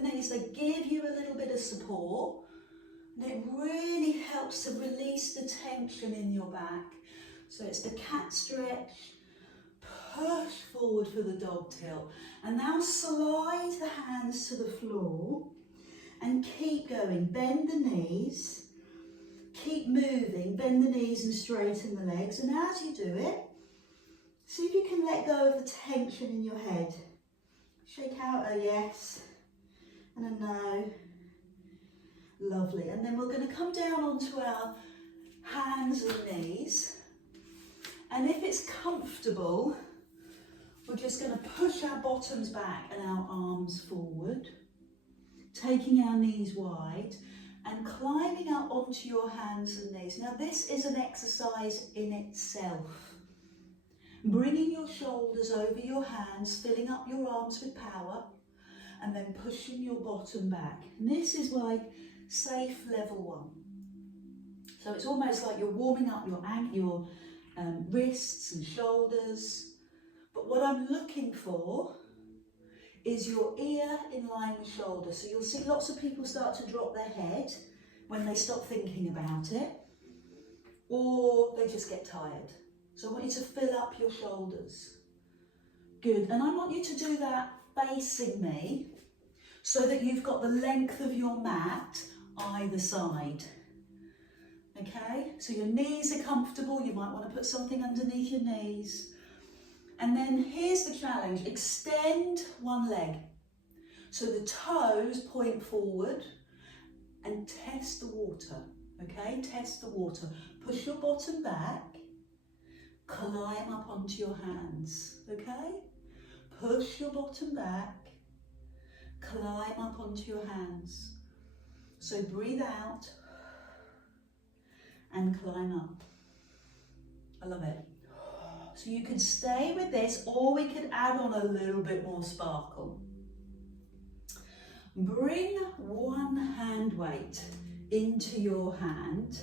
the knees. They give you a little bit of support, and it really helps to release the tension in your back. So it's the cat stretch, push forward for the dog tilt, and now slide the hands to the floor and keep going. Bend the knees, keep moving, bend the knees and straighten the legs, and as you do it, see if you can let go of the tension in your head. Shake out a yes and a no. Lovely. And then we're going to come down onto our hands and knees. And if it's comfortable, we're just going to push our bottoms back and our arms forward, taking our knees wide and climbing up onto your hands and knees. Now this is an exercise in itself. Bringing your shoulders over your hands, filling up your arms with power, and then pushing your bottom back. And this is like safe level 1. So it's almost like you're warming up your wrists and shoulders. But what I'm looking for is your ear in line with shoulder. So you'll see lots of people start to drop their head when they stop thinking about it, or they just get tired. So I want you to fill up your shoulders. Good, and I want you to do that facing me so that you've got the length of your mat either side. Okay, so your knees are comfortable, you might want to put something underneath your knees. And then here's the challenge, extend one leg. So the toes point forward and test the water, okay? Test the water. Push your bottom back, climb up onto your hands, okay? Push your bottom back, climb up onto your hands. So breathe out and climb up. I love it. So you can stay with this, or we could add on a little bit more sparkle. Bring one hand weight into your hand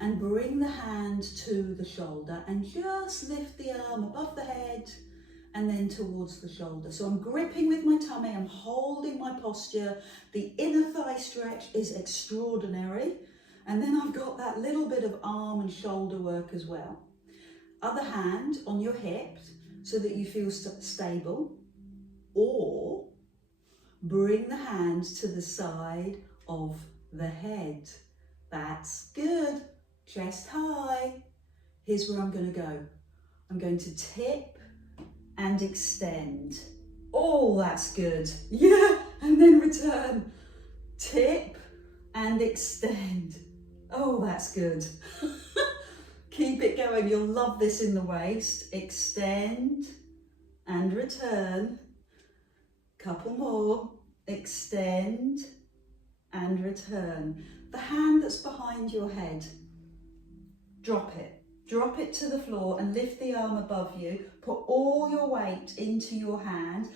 and bring the hand to the shoulder and just lift the arm above the head and then towards the shoulder. So I'm gripping with my tummy, I'm holding my posture. The inner thigh stretch is extraordinary. And then I've got that little bit of arm and shoulder work as well. Other hand on your hips so that you feel stable, or bring the hand to the side of the head. That's good. Chest high. Here's where I'm going to go. I'm going to tip and extend. Oh, that's good. Yeah, and then return. Tip and extend. Oh, that's good. Keep it going, you'll love this in the waist. Extend and return. Couple more. Extend and return. The hand that's behind your head, drop it. Drop it to the floor and lift the arm above you. Put all your weight into your hand.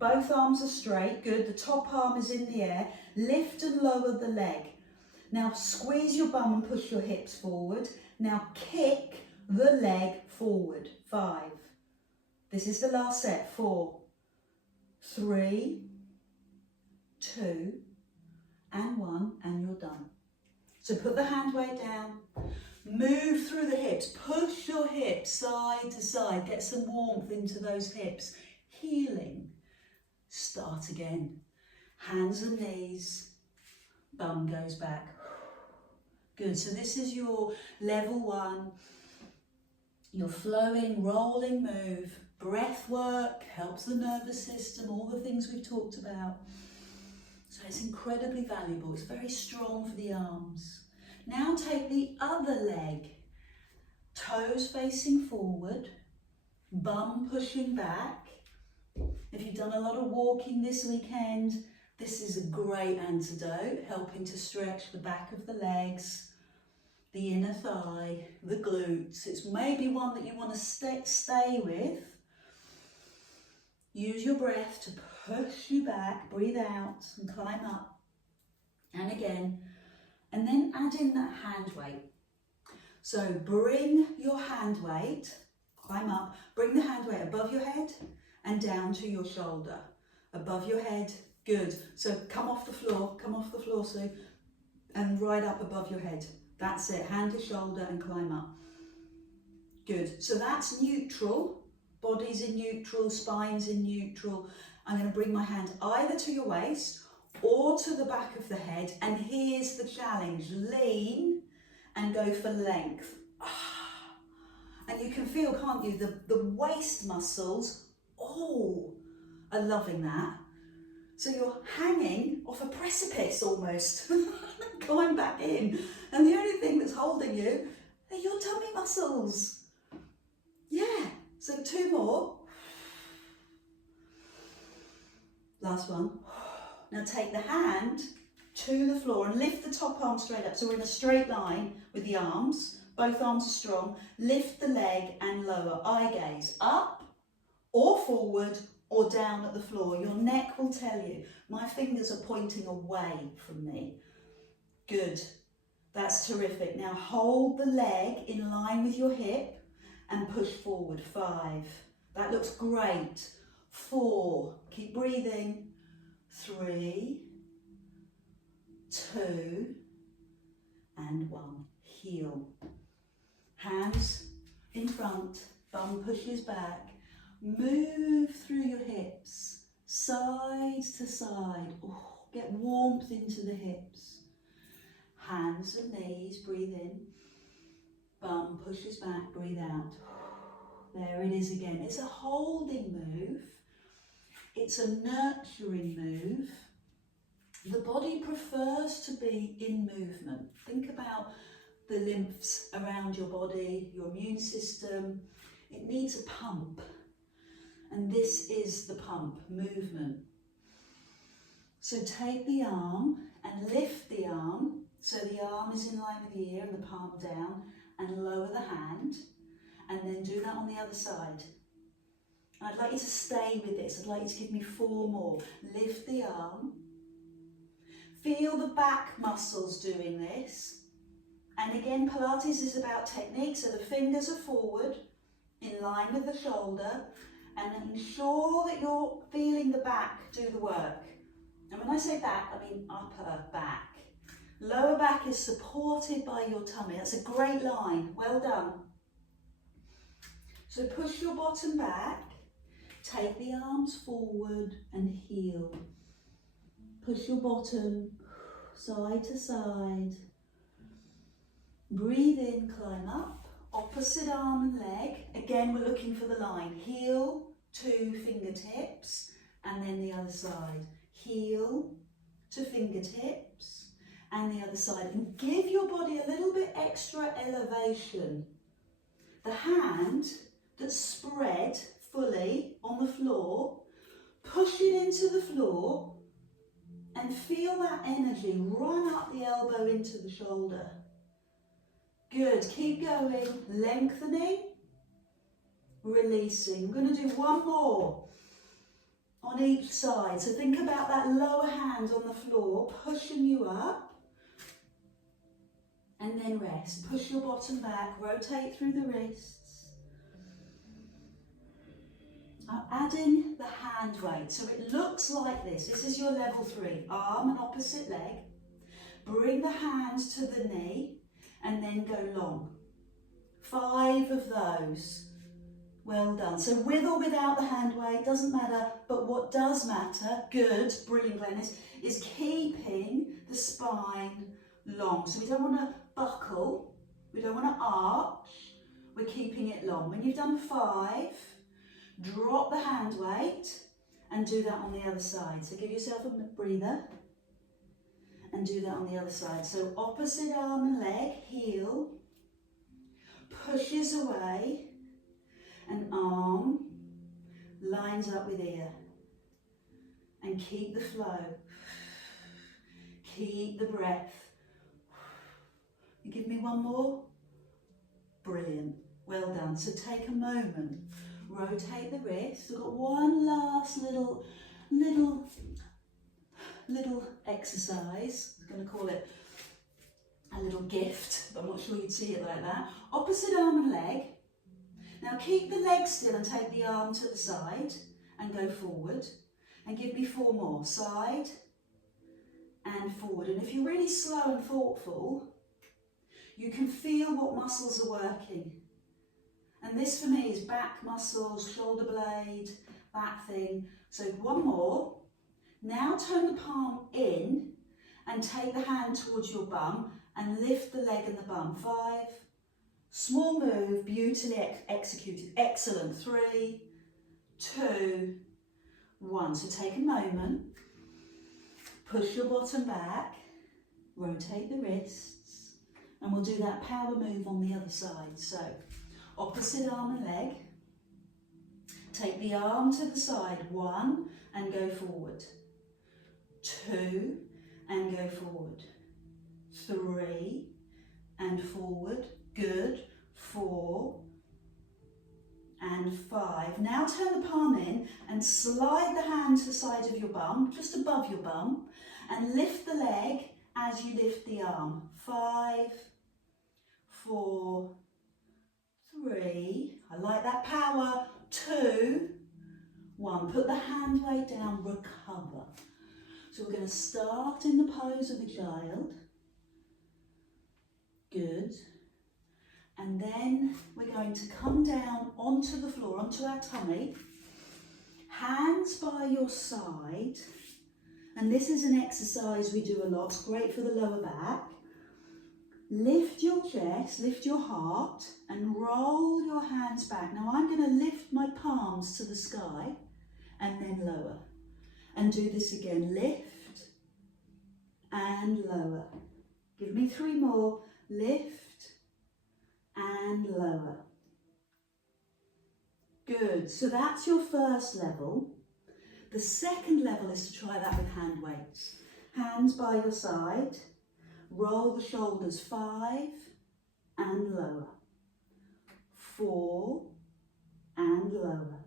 Both arms are straight, good. The top arm is in the air. Lift and lower the leg. Now squeeze your bum and push your hips forward. Now kick the leg forward. 5. This is the last set. 4, 3, 2, and 1, and you're done. So put the hand weight down. Move through the hips. Push your hips side to side. Get some warmth into those hips. Healing. Start again. Hands and knees. Bum goes back. Good, so this is your level 1, your flowing, rolling move. Breath work helps the nervous system, all the things we've talked about. So it's incredibly valuable, it's very strong for the arms. Now take the other leg, toes facing forward, bum pushing back. If you've done a lot of walking this weekend, this is a great antidote, helping to stretch the back of the legs, the inner thigh, the glutes. It's maybe one that you want to stay with. Use your breath to push you back, breathe out and climb up. And again, and then add in that hand weight. So bring your hand weight, climb up, bring the hand weight above your head and down to your shoulder. Above your head, Good. So come off the floor, Sue, and right up above your head. That's it, hand to shoulder and climb up. Good. So that's neutral. Body's in neutral, spine's in neutral. I'm going to bring my hand either to your waist or to the back of the head, and here's the challenge. Lean and go for length. And you can feel, can't you, the waist muscles, are loving that. So you're hanging off a precipice almost, going back in. And the only thing that's holding you are your tummy muscles. Yeah, so 2 more. Last one. Now take the hand to the floor and lift the top arm straight up. So we're in a straight line with the arms. Both arms are strong. Lift the leg and lower. Eye gaze up or forward or down at the floor. Your neck will tell you. My fingers are pointing away from me. Good. That's terrific. Now hold the leg in line with your hip and push forward. 5. That looks great. 4. Keep breathing. 3, 2, and 1. Heel. Hands in front, bum pushes back. Move through your hips, side to side. Get warmth into the hips. Hands and knees, breathe in. Bum pushes back, breathe out. There it is again. It's a holding move. It's a nurturing move. The body prefers to be in movement. Think about the lymphs around your body, your immune system. It needs a pump. And this is the pump, movement. So take the arm and lift the arm. So the arm is in line with the ear and the palm down, and lower the hand. And then do that on the other side. I'd like you to stay with this. I'd like you to give me 4 more. Lift the arm. Feel the back muscles doing this. And again, Pilates is about technique. So the fingers are forward, in line with the shoulder. And ensure that you're feeling the back do the work. And when I say back, I mean upper back. Lower back is supported by your tummy. That's a great line. Well done. So push your bottom back. Take the arms forward and heel. Push your bottom side to side. Breathe in, climb up. Opposite arm and leg. Again, we're looking for the line. Heel to fingertips, and then the other side. Heel to fingertips, and the other side. And give your body a little bit extra elevation. The hand that's spread fully on the floor, push it into the floor and feel that energy run up the elbow into the shoulder. Good, keep going, lengthening, releasing. We're going to do 1 more on each side. So think about that lower hand on the floor, pushing you up, and then rest. Push your bottom back, rotate through the wrists. Now adding the hand weight, so it looks like this. This is your level 3, arm and opposite leg. Bring the hands to the knee and then go long. 5 of those. Well done. So with or without the hand weight, doesn't matter, but what does matter, good, brilliant Glennis, is keeping the spine long. So we don't want to buckle, we don't want to arch, we're keeping it long. When you've done 5, drop the hand weight and do that on the other side. So give yourself a breather and do that on the other side. So opposite arm and leg, heel, pushes away, and arm lines up with ear. And keep the flow. Keep the breath. You give me 1 more? Brilliant. Well done. So take a moment. Rotate the wrists. We've got 1 last little exercise. I'm going to call it a little gift, but I'm not sure you'd see it like that. Opposite arm and leg. Now keep the leg still and take the arm to the side and go forward. And give me 4 more. Side and forward. And if you're really slow and thoughtful, you can feel what muscles are working. And this for me is back muscles, shoulder blade, that thing. So 1 more. Now turn the palm in and take the hand towards your bum and lift the leg and the bum. 5. Small move, beautifully executed. Excellent. 3, 2, 1. So take a moment. Push your bottom back. Rotate the wrists. And we'll do that power move on the other side. So opposite arm and leg. Take the arm to the side. 1 and go forward. 2 and go forward. 3 and forward. Good. 4 and 5. Now turn the palm in and slide the hand to the side of your bum, just above your bum, and lift the leg as you lift the arm. 5, 4, 3. I like that power. 2, 1. Put the hand weight down, recover. So we're going to start in the pose of a child. Good. And then we're going to come down onto the floor, onto our tummy. Hands by your side. And this is an exercise we do a lot. It's great for the lower back. Lift your chest, lift your heart, and roll your hands back. Now I'm going to lift my palms to the sky and then lower. And do this again. Lift and lower. Give me 3 more. Lift and lower. Good. So that's your first level. The second level is to try that with hand weights. Hands by your side. Roll the shoulders. 5 and lower. 4 and lower.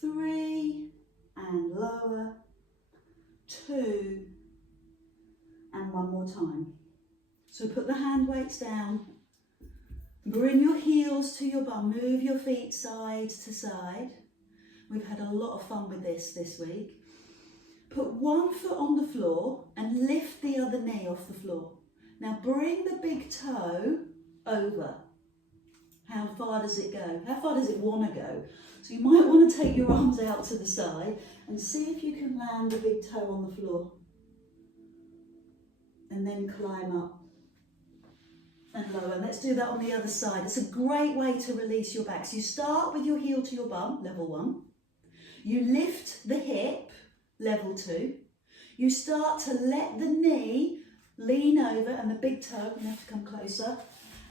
3 and lower. 2 and 1 more time. So put the hand weights down. Bring your heels to your bum. Move your feet side to side. We've had a lot of fun with this week. Put 1 foot on the floor and lift the other knee off the floor. Now bring the big toe over. How far does it go? How far does it want to go? So you might want to take your arms out to the side and see if you can land the big toe on the floor. And then climb up and lower. Let's do that on the other side. It's a great way to release your back. So you start with your heel to your bum, level 1. You lift the hip, level 2. You start to let the knee lean over and the big toe, you have to come closer,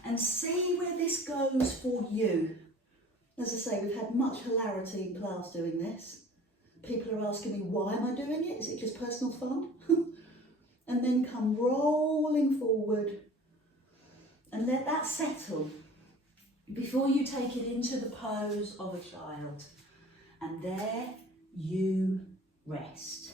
and see where this goes for you. As I say, we've had much hilarity in class doing this. People are asking me, why am I doing it? Is it just personal fun? And then come rolling forward and let that settle before you take it into the pose of a child. And there you rest.